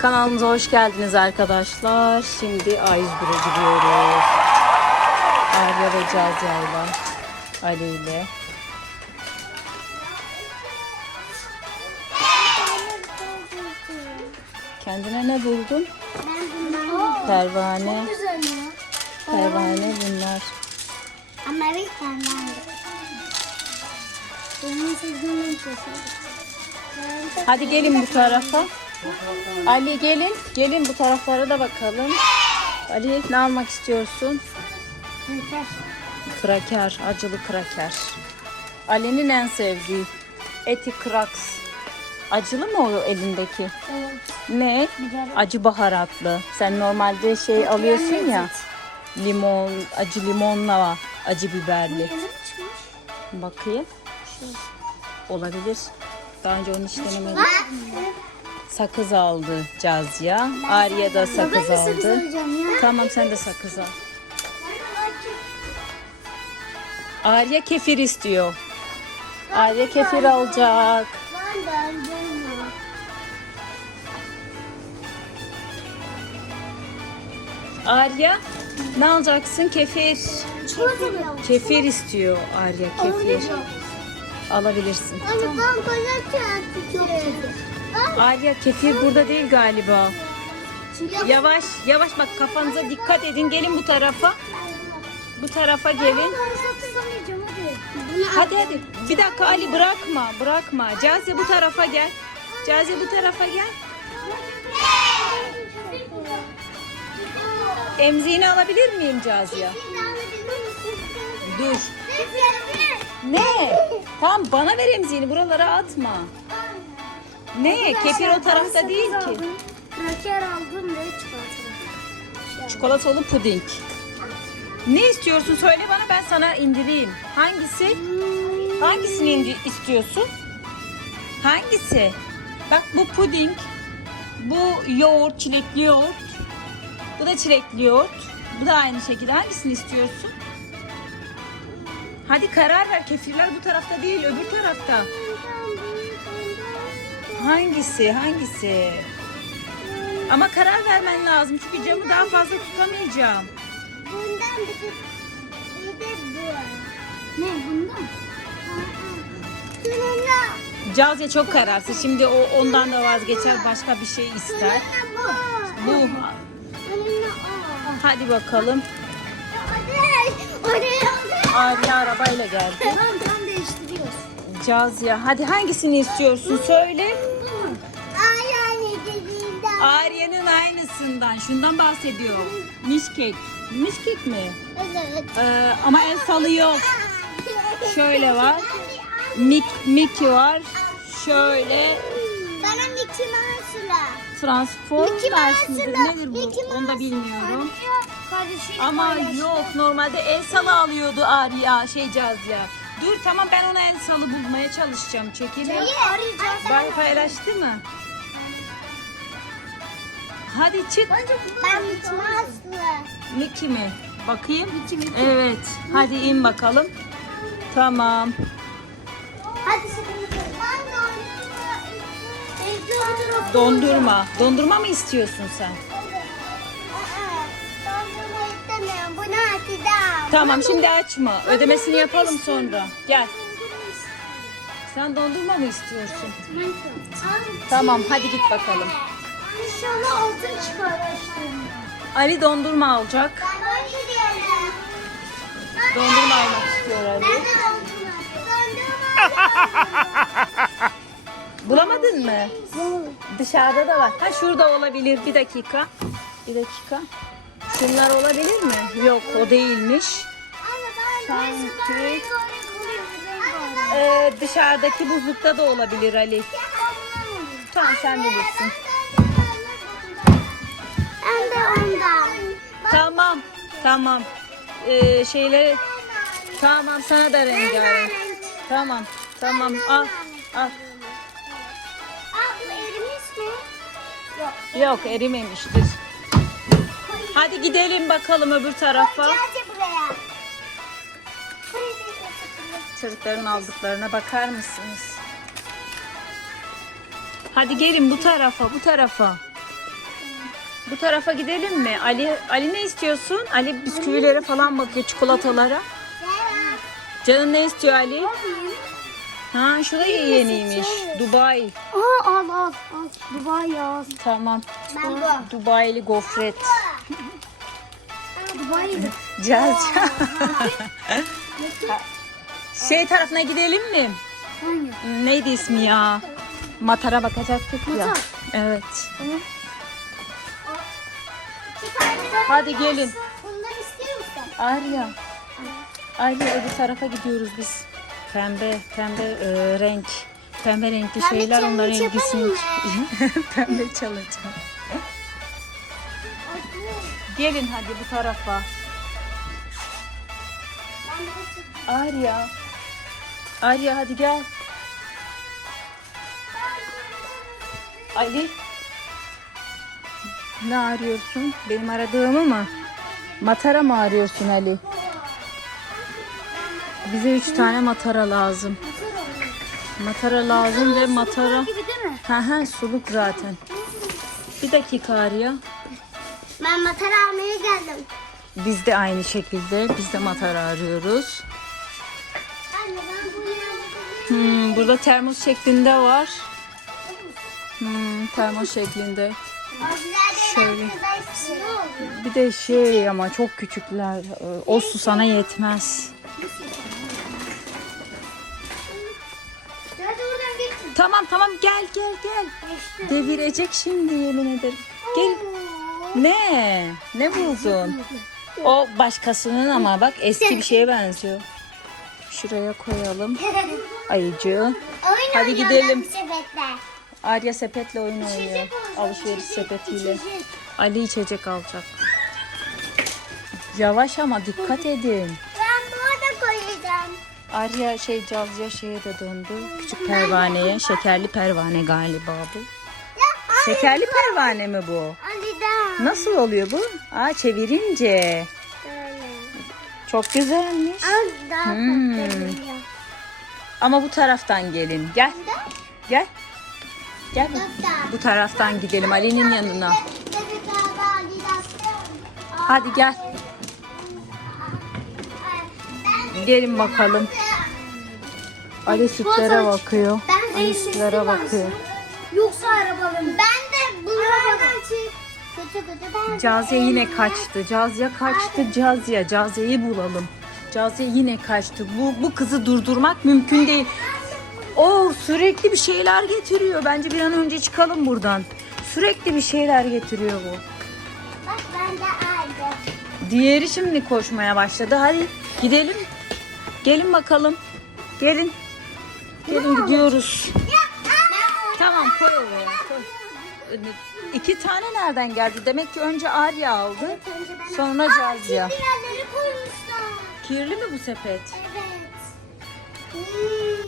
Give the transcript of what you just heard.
Kanalımıza hoş geldiniz arkadaşlar. Şimdi A101'e gidiyoruz. Arya ve Cazya'yla, Ali ile. Kendine ne buldun? Ben bundan Pervane, pervane bunlar. Amerikan'dan. Benim sözümün. Hadi gelin bu tarafa. Ali gelin. Gelin bu taraflara da bakalım. Ali ne almak istiyorsun? Kraker, acılı kraker. Ali'nin en sevdiği. Eti kraks. Acılı mı o elindeki? Evet. Ne? Acı baharatlı. Sen normalde şey alıyorsun ya. Limon, acı limonla acı biberli. Bakayım. Olabilir. Daha önce onu hiç denemedim. Sakız aldı Cazya. Arya da sakız Ben de sakız aldı. alacağım ya. Tamam sen de sakız al. Arya kefir istiyor. Arya kefir alacak. Ben de alacağım ya. Arya ne alacaksın? Kefir. Çikolata Kefir istiyor Arya kefir. Alabilirsin. Anne ben kola kağıt çok seviyorum. Arya kefir burada değil galiba. Yavaş yavaş bak kafanıza dikkat edin. Gelin bu tarafa. Bu tarafa gelin. Hadi. Hadi. Bir dakika Ali bırakma. Bırakma. Caziye bu tarafa gel. Caziye bu tarafa gel. Emziğini alabilir miyim Caziye? Dur. Ne? Tamam bana ver emziğini. Buralara atma. Ne? Kefir o tarafta değil ki. Kraker aldım ve çikolata. Çikolatalı puding. Ne istiyorsun? Söyle bana ben sana indireyim. Hangisi? Hangisini indi- istiyorsun? Hangisi? Bak bu puding. Bu yoğurt, çilekli yoğurt. Bu da çilekli yoğurt. Bu da aynı şekilde. Hangisini istiyorsun? Hadi karar ver. Kefirler bu tarafta değil, öbür tarafta. Hangisi? Hangisi? Ama karar vermen lazım çünkü camı daha fazla tutamayacağım. Bundan bir de, bir de bu. Ne bundan? Şununla. Cazya çok kararsız. Şimdi o ondan da vazgeçer, başka bir şey ister. Bu. Bu. Bununla o. Hadi bakalım. Oraya, oraya. Arya arabayla geldi. Değiştiriyoruz. Cazya, hadi hangisini istiyorsun? Söyle. Arya'nın aynısından. Şundan bahsediyor. Mişkek. Mişkek mi? Evet. Ee, ama el salı yok. Şöyle var. Mik, Mickey var. Şöyle Bana Mickey Mouse'la. Transformers mıdır? Nedir bu? Onu da bilmiyorum. Ama yok normalde el salı alıyordu Arya şey Cazya. Dur tamam ben ona el salı bulmaya çalışacağım. Çekilin. arayacağız. Bay paylaştı mı? Hadi çık. Ben Mouse'la. Mickey mi? Bakayım. Evet. Hadi in bakalım. Tamam. Hadi şimdi ben. Dondurma. Dondurma mı istiyorsun sen? Tamam şimdi açma. Ödemesini yapalım sonra. Gel. Sen dondurma mı istiyorsun? Tamam hadi git bakalım. İnşallah altın çıkar. Ali dondurma alacak. Dondurma almak istiyor Ali. Bulamadın mı? Dışarıda da var. Ha şurada olabilir. Bir dakika. Bir dakika. Şunlar olabilir mi? Yok o değilmiş. Sanki ee, dışarıdaki buzlukta da olabilir Ali. Tamam sen bilirsin. Ben de ondan. Tamam. Tamam. Ee, şeyleri tamam sana da rengarenk. Tamam. Tamam al. Al. Aa bu erimiş mi? Yok. Yok erimemiştir. Hadi gidelim bakalım öbür tarafa. Buraya. Çocukların aldıklarına bakar mısınız? Hadi gelin bu tarafa, bu tarafa. Bu tarafa gidelim mi? Ali Ali ne istiyorsun? Ali bisküvilere falan bakıyor, çikolatalara. Canın ne istiyor Ali? Ha şu da yeniymiş. Dubai. Aa al al al. Dubai al. Tamam. Ben bu. Dubai'li gofret. Dubai. Caz. şey tarafına gidelim mi? Hangi? Neydi ismi ya? Matara bakacaktık ya. Matar. Evet. Hadi gelin. Bundan istiyor musun? Arya. Arya öbür tarafa gidiyoruz biz. Pembe, pembe e, renk. Pembe renkli Pembe şeyler onların ilgisini. pembe çalacağım. Gelin hadi bu tarafa. Arya. Arya hadi gel. Ali. Ne arıyorsun? Benim aradığımı mı? Matara mı arıyorsun Ali? Bize üç tane matara lazım. Matara lazım ve matara... Gibi değil mi? Ha ha suluk zaten. Bir dakika Arya. Ben matar almaya geldim. Biz de aynı şekilde biz de matara arıyoruz. Anne ben bu Hmm, burada termos şeklinde var. Hmm, termos şeklinde. Şöyle. Bir de şey ama çok küçükler. Ee, O su sana yetmez. Tamam tamam gel gel gel. Devirecek şimdi yemin ederim. Gel. Ne? Ne buldun? O başkasının ama bak eski bir şeye benziyor. Şuraya koyalım. Ayıcı. Oyun Hadi gidelim. Arya sepetle oyun oynuyor. Alışveriş sepetiyle. Ali içecek alacak. Yavaş ama dikkat edin. Ben burada koyacağım. Arya şey cazya şeye de döndü. Küçük pervaneye. Şekerli pervane galiba bu. Şekerli pervane mi bu? Ali'den. Nasıl oluyor bu? Aa çevirince. Böyle. Çok güzelmiş. Az daha Hmm. patlayacağım. Ama bu taraftan gelin. Gel. Gel. Gel bu, taraftan gidelim Ali'nin yanına. Hadi gel. Gelin bakalım. Ali sütlere bakıyor. Ben Ali zeytinli sütlere bakıyor. Yoksa arabalım. Ben de bunu ben. Caziye yine kaçtı. Caziye kaçtı. Caziye. Caziye'yi bulalım. Caziye yine kaçtı. Bu, bu kızı durdurmak mümkün değil. O sürekli bir şeyler getiriyor. Bence bir an önce çıkalım buradan. Sürekli bir şeyler getiriyor bu. Bak ben de aldım. Diğeri şimdi koşmaya başladı. Hadi gidelim. Gelin bakalım. Gelin. Gelin gidiyoruz. Tamam koy oraya. Koy. İki tane nereden geldi? Demek ki önce Arya aldı. Sonra Caziye. Diğerleri koymuşlar. Kirli mi bu sepet? Evet. Hmm.